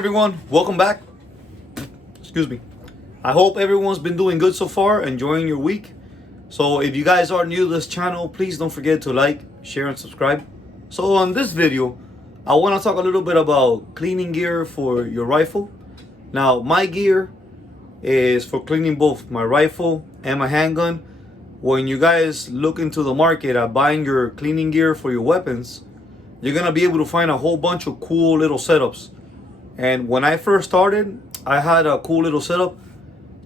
everyone, welcome back. Excuse me. I hope everyone's been doing good so far, enjoying your week. So if you guys are new to this channel, please don't forget to like, share, and subscribe. So on this video, I want to talk a little bit about cleaning gear for your rifle. Now, my gear is for cleaning both my rifle and my handgun. When you guys look into the market at buying your cleaning gear for your weapons, you're gonna be able to find a whole bunch of cool little setups. And when I first started, I had a cool little setup.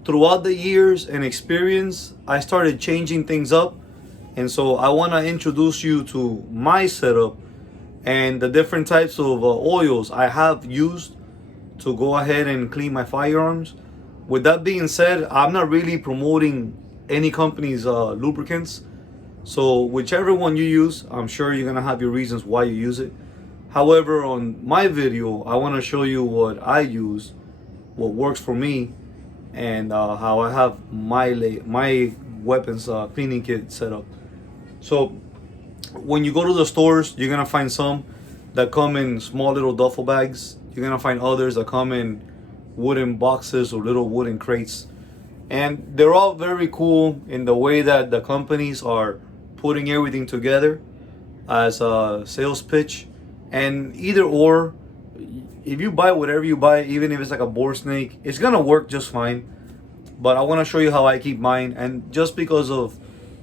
Throughout the years and experience, I started changing things up. And so I want to introduce you to my setup and the different types of oils I have used to go ahead and clean my firearms. With that being said, I'm not really promoting any company's lubricants. So whichever one you use, I'm sure you're going to have your reasons why you use it. However, on my video, I want to show you what I use, what works for me, and how I have my weapons cleaning kit set up. So when you go to the stores, you're gonna find some that come in small little duffel bags. You're gonna find others that come in wooden boxes or little wooden crates, and they're all very cool in the way that the companies are putting everything together as a sales pitch. And either or, if you buy whatever you buy, even if it's like a boar snake, it's gonna work just fine. But I want to show you how I keep mine, and just because of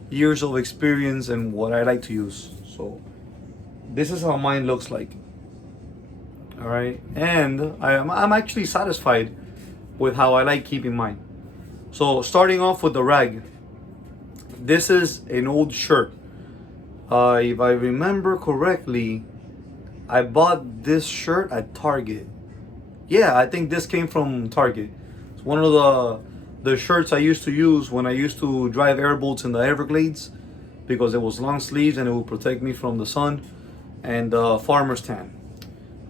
years of experience and what I like to use. So this is how mine looks like. All right, and I'm actually satisfied with how I like keeping mine. So starting off with the rag, this is an old shirt. If I remember correctly, I bought this shirt at Target. Yeah, I think this came from Target. It's one of the shirts I used to use when I used to drive airboats in the Everglades, because it was long sleeves and it would protect me from the sun and farmer's tan.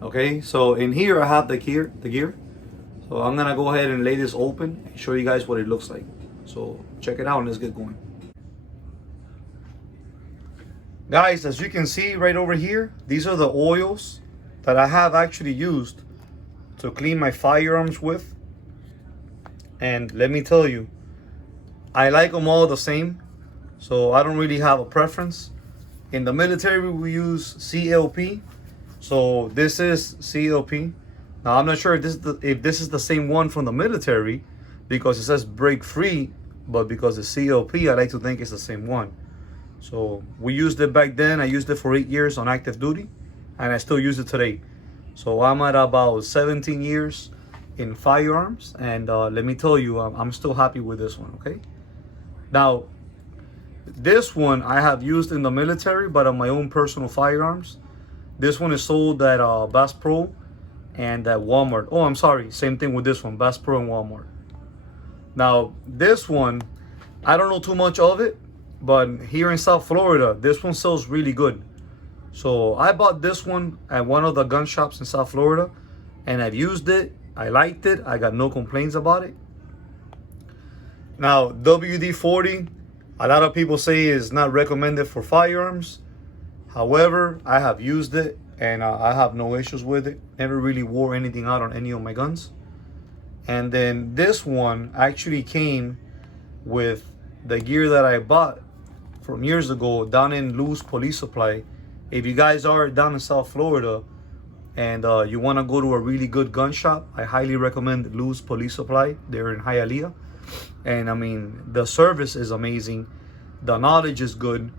Okay, so in here I have the gear. So I'm gonna go ahead and lay this open and show you guys what it looks like. So check it out and let's get going. Guys, as you can see right over here, these are the oils that I have actually used to clean my firearms with. And let me tell you, I like them all the same, so I don't really have a preference. In the military, we use CLP, so this is CLP. Now, I'm not sure if this is the same one from the military, because it says break free, but because it's CLP, I like to think it's the same one. So we used it back then. I used it for 8 years on active duty, and I still use it today. So I'm at about 17 years in firearms, and let me tell you, I'm still happy with this one. Okay, now this one I have used in the military, but on my own personal firearms. This one is sold at Bass Pro and at Walmart. Oh, I'm sorry, same thing with this one, Bass Pro and Walmart. Now this one, I don't know too much of it, but here in South Florida, this one sells really good. So I bought this one at one of the gun shops in South Florida, and I've used it. I liked it. I got no complaints about it. Now, WD-40, a lot of people say is not recommended for firearms. However, I have used it, and I have no issues with it. Never really wore anything out on any of my guns. And then this one actually came with the gear that I bought from years ago down in Lou's Police Supply. If you guys are down in South Florida and you want to go to a really good gun shop, I highly recommend Lou's Police Supply. They're in Hialeah, and I mean, the service is amazing, the knowledge is good,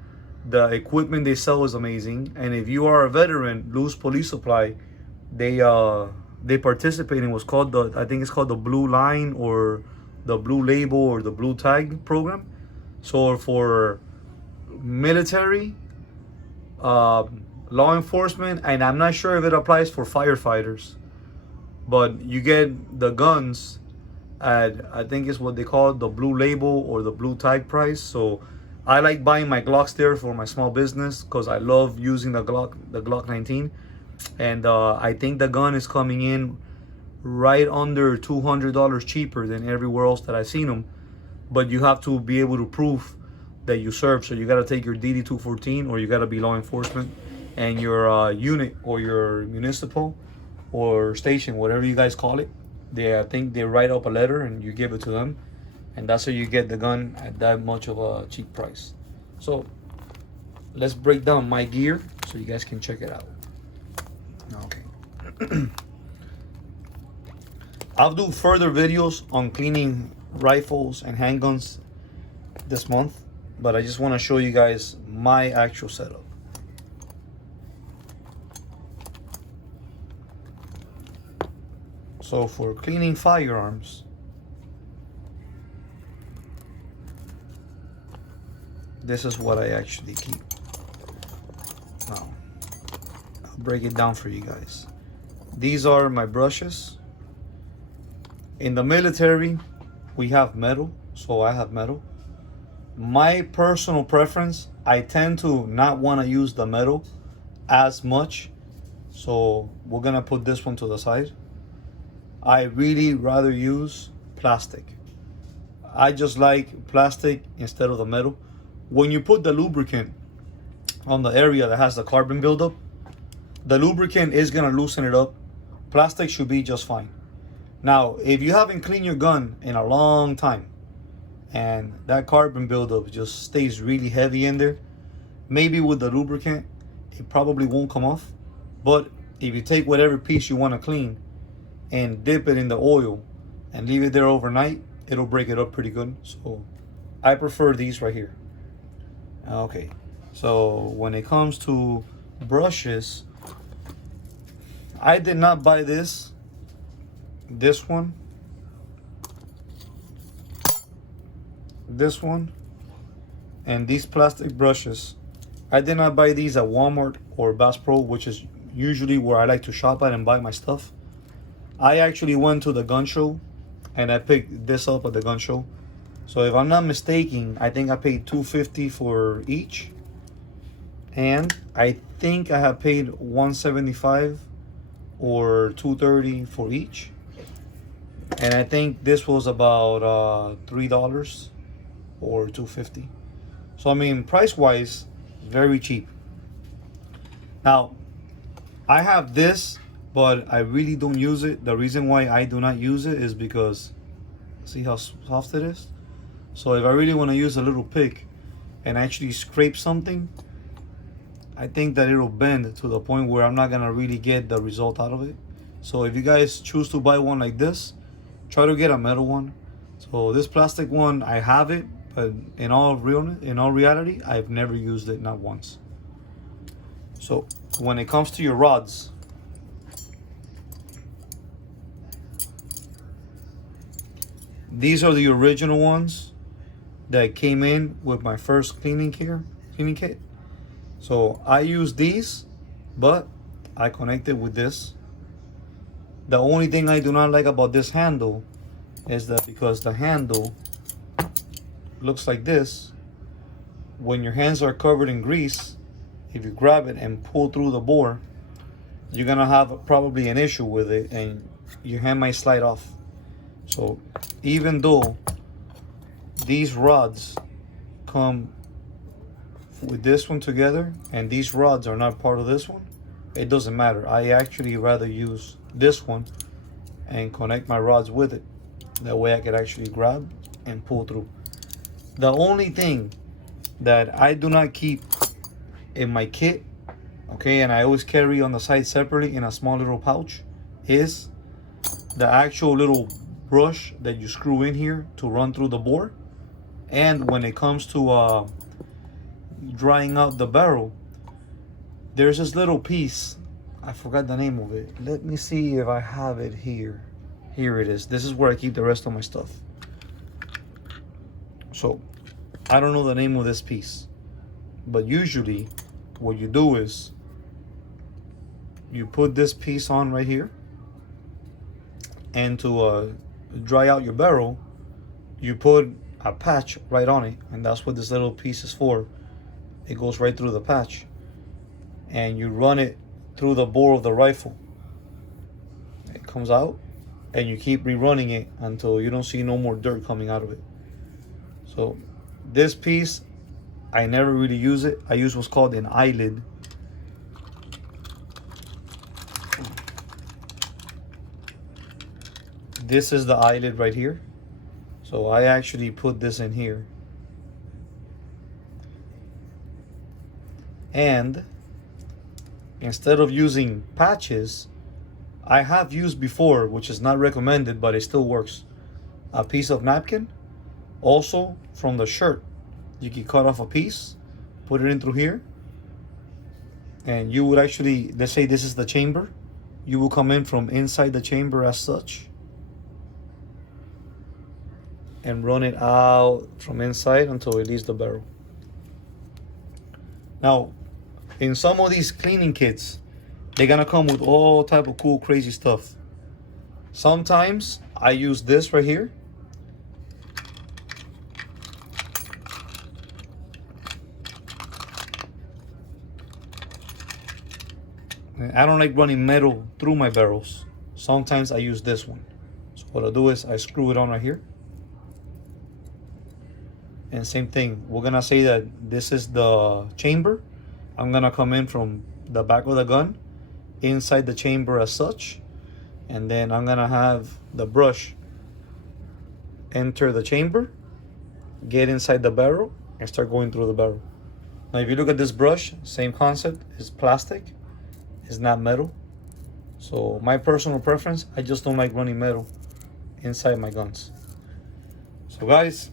the equipment they sell is amazing. And if you are a veteran, Lou's Police Supply, they participate in what's called I think it's called the Blue Line or the Blue Label or the Blue Tag program. So for military, law enforcement, and I'm not sure if it applies for firefighters, but you get the guns at, I think it's what they call the Blue Label or the Blue Tag price. So I like buying my Glocks there for my small business because I love using the Glock 19, and I think the gun is coming in right under $200 cheaper than everywhere else that I've seen them. But you have to be able to prove that you serve. So you got to take your DD-214, or you got to be law enforcement, and your unit or your municipal or station, whatever you guys call it. I think they write up a letter and you give it to them, and that's how you get the gun at that much of a cheap price. So let's break down my gear so you guys can check it out. Okay. I'll do further videos on cleaning rifles and handguns this month, but I just want to show you guys my actual setup. So for cleaning firearms, this is what I actually keep. Now, I'll break it down for you guys. These are my brushes. In the military, we have metal, so I have metal. My personal preference, I tend to not want to use the metal as much, so we're gonna put this one to the side. I really rather use plastic. I just like plastic instead of the metal. When you put the lubricant on the area that has the carbon buildup, the lubricant is gonna loosen it up. Plastic should be just fine. Now, if you haven't cleaned your gun in a long time and that carbon buildup just stays really heavy in there, maybe with the lubricant, it probably won't come off. But if you take whatever piece you want to clean and dip it in the oil and leave it there overnight, it'll break it up pretty good. So I prefer these right here. Okay, so when it comes to brushes, I did not buy this one, and these plastic brushes. I did not buy these at Walmart or Bass Pro, which is usually where I like to shop at and buy my stuff. I actually went to the gun show and I picked this up at the gun show. So if I'm not mistaken, I think I paid $250 for each, and I think I have paid $175 or $230 for each. And I think this was about $3 or $250. So I mean, price wise, very cheap. Now, I have this, but I really don't use it. The reason why I do not use it is because, see how soft it is? So if I really want to use a little pick and actually scrape something, I think that it'll bend to the point where I'm not gonna really get the result out of it. So if you guys choose to buy one like this, try to get a metal one. So this plastic one, I have it, but in all reality, I've never used it, not once. So when it comes to your rods, these are the original ones that came in with my first cleaning kit. So I use these, but I connect it with this. The only thing I do not like about this handle is that because the handle looks like this, when your hands are covered in grease, if you grab it and pull through the bore, you're gonna have probably an issue with it and your hand might slide off. So even though these rods come with this one together and these rods are not part of this one, it doesn't matter. I actually rather use this one and connect my rods with it. That way I could actually grab and pull through. The only thing that I do not keep in my kit, okay, and I always carry on the side separately in a small little pouch, is the actual little brush that you screw in here to run through the bore. And when it comes to drying out the barrel, there's this little piece, I forgot the name of it. Let me see if I have it here. Here it is. This is where I keep the rest of my stuff. So I don't know the name of this piece, but usually what you do is you put this piece on right here, and to dry out your barrel, you put a patch right on it, and that's what this little piece is for. It goes right through the patch, and you run it through the bore of the rifle. It comes out, and you keep rerunning it until you don't see no more dirt coming out of it. So this piece, I never really use it. I use what's called an eyelid. this is the eyelid right here. So I actually put this in here. And instead of using patches, I have used before, which is not recommended, but it still works, a piece of napkin. Also from the shirt, you can cut off a piece, put it in through here, and you would actually, let's say this is the chamber, you will come in from inside the chamber as such and run it out from inside until it leaves the barrel. Now, in some of these cleaning kits, they're gonna come with all type of cool, crazy stuff. Sometimes I use this right here. I don't like running metal through my barrels. Sometimes I use this one. So what I'll do is I screw it on right here. And same thing, we're gonna say that this is the chamber. I'm gonna come in from the back of the gun, inside the chamber as such. And then I'm gonna have the brush enter the chamber, get inside the barrel, and start going through the barrel. Now if you look at this brush, same concept, it's plastic. It's not metal. So my personal preference, I just don't like running metal inside my guns. So guys,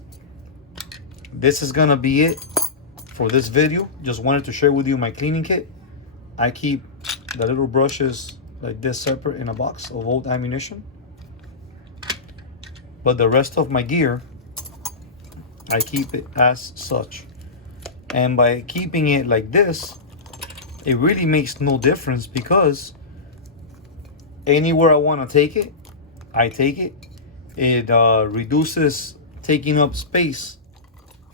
this is gonna be it for this video. Just wanted to share with you my cleaning kit. I keep the little brushes like this separate in a box of old ammunition. But the rest of my gear, I keep it as such. And by keeping it like this, it really makes no difference, because anywhere I want to take it, I take it. It reduces taking up space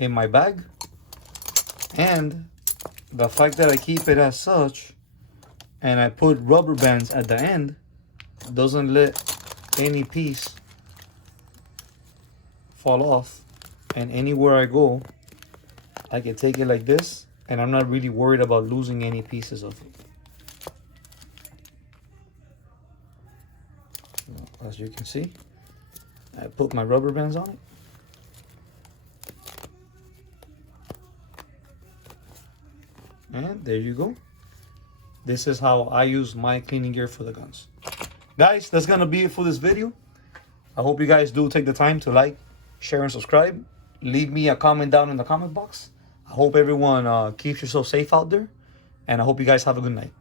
in my bag, and the fact that I keep it as such and I put rubber bands at the end doesn't let any piece fall off, and anywhere I go I can take it like this, and I'm not really worried about losing any pieces of it. As you can see, I put my rubber bands on it. And there you go. This is how I use my cleaning gear for the guns. Guys, that's gonna be it for this video. I hope you guys do take the time to like, share, and subscribe. Leave me a comment down in the comment box. I hope everyone keeps yourself safe out there, and I hope you guys have a good night.